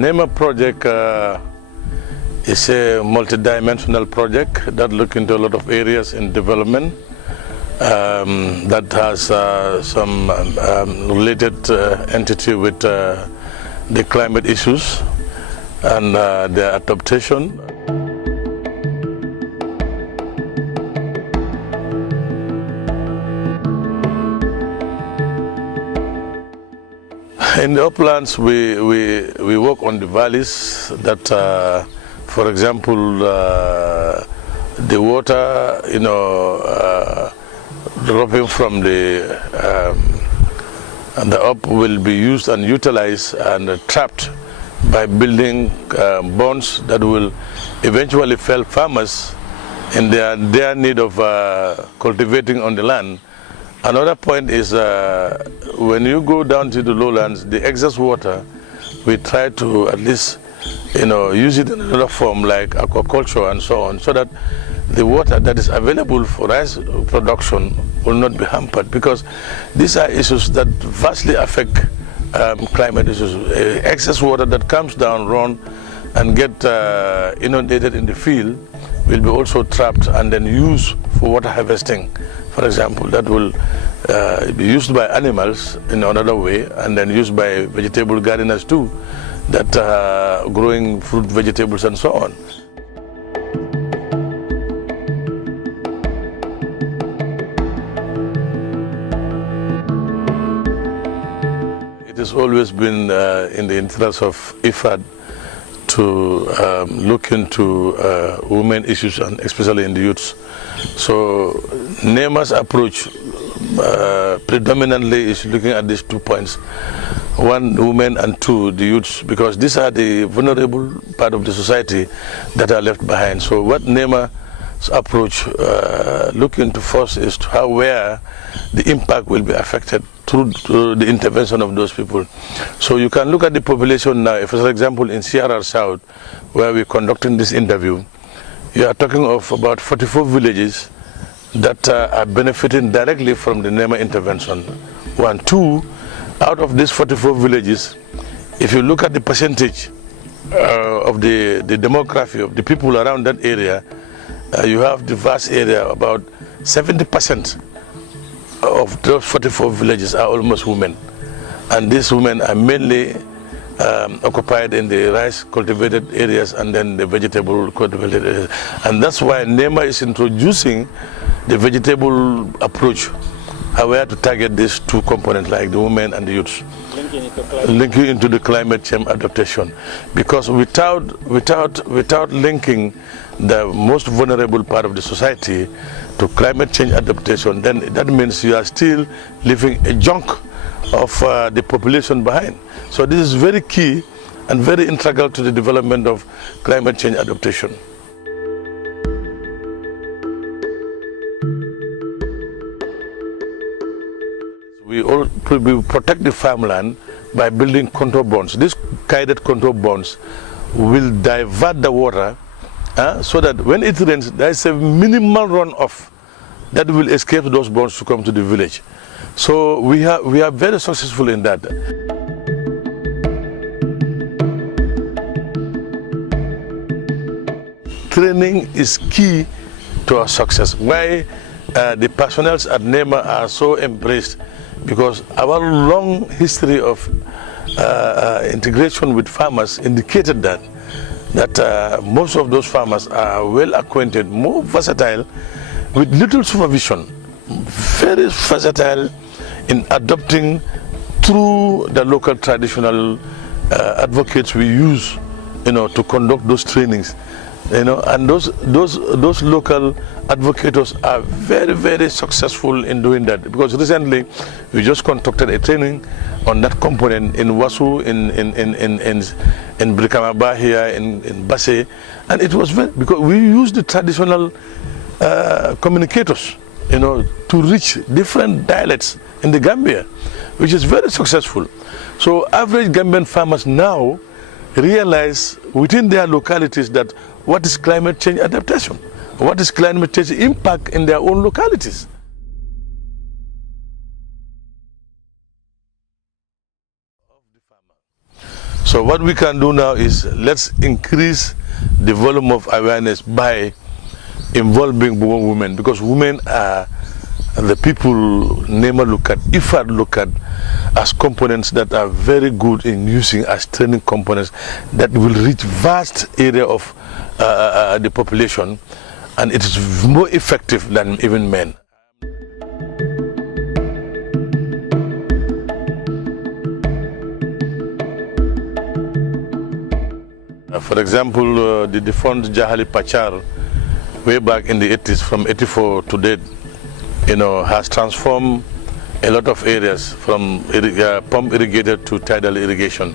NEMA project is a multi-dimensional project that looks into a lot of areas in development that has some related entity with the climate issues and their adaptation. In the uplands, we work on the valleys that, for example, the water, dropping from the up will be used and utilized and trapped by building bonds that will eventually help farmers in their need of cultivating on the land. Another point is when you go down to the lowlands, the excess water, we try to at least use it in another form like aquaculture and so on, so that the water that is available for rice production will not be hampered, because these are issues that vastly affect climate issues. Excess water that comes down, run and get inundated in the field will be also trapped and then used for water harvesting. For example, that will be used by animals in another way, and then used by vegetable gardeners too, that are growing fruit, vegetables and so on. It has always been in the interest of IFAD to look into women issues, and especially in the youths. So NEMA's approach predominantly is looking at these 2 points. One, women, and two, the youths, because these are the vulnerable part of the society that are left behind. So what NEMA's approach look into first is to where the impact will be affected through the intervention of those people. So you can look at the population now. If, for example, in CRR South, where we're conducting this interview, you are talking of about 44 villages that are benefiting directly from the NEMA intervention. One, two, out of these 44 villages, if you look at the percentage of the demography of the people around that area, you have the vast area, about 70% of those 44 villages are almost women. And these women are mainly occupied in the rice cultivated areas and then the vegetable cultivated areas. And that's why NEMA is introducing the vegetable approach, where to target these two components, like the women and the youths, linking into the climate change adaptation. Because without linking the most vulnerable part of the society to climate change adaptation, then that means you are still leaving a chunk of the population behind. So this is very key and very integral to the development of climate change adaptation. We protect the farmland by building contour bonds. These guided contour bonds will divert the water so that when it rains, there is a minimal runoff that will escape those bonds to come to the village. So we are very successful in that. Training is key to our success. Why the personnel at NEMA are so embraced, because our long history of integration with farmers indicated that most of those farmers are well acquainted, more versatile, with little supervision, very versatile in adopting through the local traditional advocates we use, to conduct those trainings. And those local advocates are very, very successful in doing that. Because recently we just conducted a training on that component in Wasu, in Brikamaba here, in Basse, and it was very, because we use the traditional communicators, to reach different dialects in the Gambia, which is very successful. So average Gambian farmers now realize within their localities that what is climate change adaptation, what is climate change impact in their own localities. So what we can do now is let's increase the volume of awareness by involving women, because women are the people NEMA look at, IFAD look at as components that are very good in using as training components that will reach vast area of the population, and it is more effective than even men. For example, the defunct Jahali Pachar, way back in the 80s, from 84 to date, has transformed a lot of areas from pump irrigated to tidal irrigation.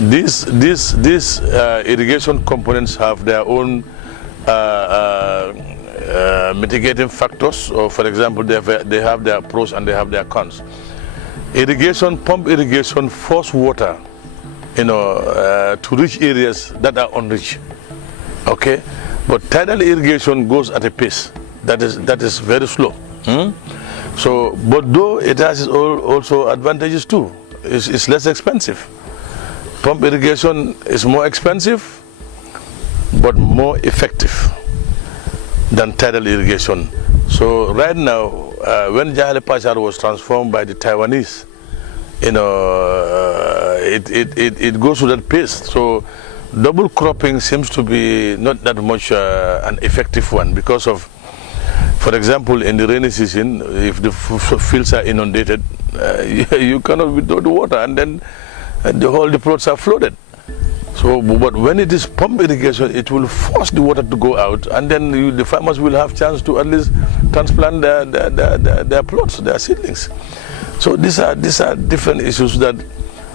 These irrigation components have their own mitigating factors. Or for example, they have their pros and they have their cons. Pump irrigation force water, to reach areas that are unreached. Okay, but tidal irrigation goes at a pace that is very slow. So, but though it has also advantages too, it's less expensive. Pump irrigation is more expensive, but more effective than tidal irrigation. So right now, when Jahale Pachar was transformed by the Taiwanese, it goes to that pace. So double cropping seems to be not that much an effective one, because of, for example, in the rainy season, if the fields are inundated, you cannot withdraw the water, and then the plots are flooded. So, but when it is pump irrigation, it will force the water to go out, and then the farmers will have chance to at least transplant their plots, their seedlings. So these are different issues that,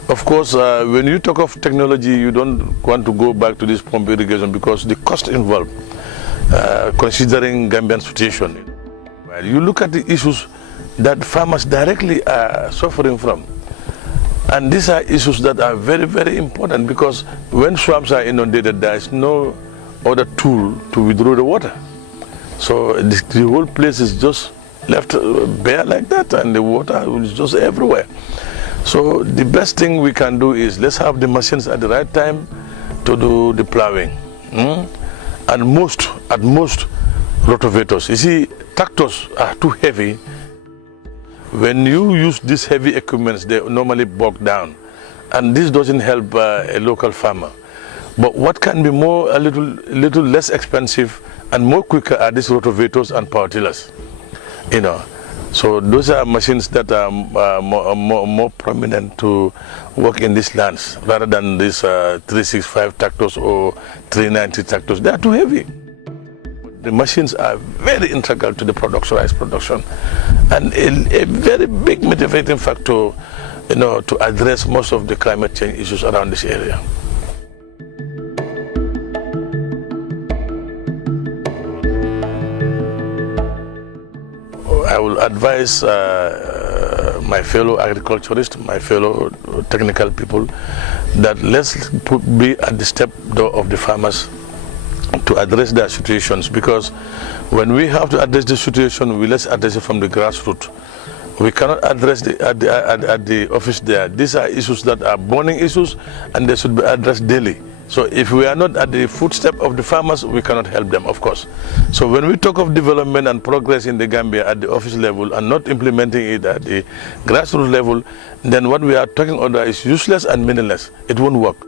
of course, when you talk of technology, you don't want to go back to this pump irrigation because the cost involved, considering Gambian situation. You look at the issues that farmers directly are suffering from. And these are issues that are very, very important, because when swamps are inundated, there is no other tool to withdraw the water. So the whole place is just left bare like that, and the water is just everywhere. So the best thing we can do is let's have the machines at the right time to do the plowing. And at most rotovators. You see, tractors are too heavy. When you use these heavy equipments, they normally bog down, and this doesn't help a local farmer. But what can be a little less expensive and more quicker are these rotovators and power tillers. So those are machines that are more prominent to work in these lands rather than these 365 tractors or 390 tractors. They are too heavy. The machines are very integral to the rice production, and a very big motivating factor, to address most of the climate change issues around this area. I will advise my fellow agriculturists, my fellow technical people, that let's be at the step door of the farmers to address their situations, because when we have to address the situation, let's address it from the grassroots. We cannot address at the office there. These are issues that are burning issues, and they should be addressed daily. So if we are not at the footstep of the farmers, we cannot help them, of course. So when we talk of development and progress in the Gambia at the office level and not implementing it at the grassroots level, then what we are talking about is useless and meaningless. It won't work.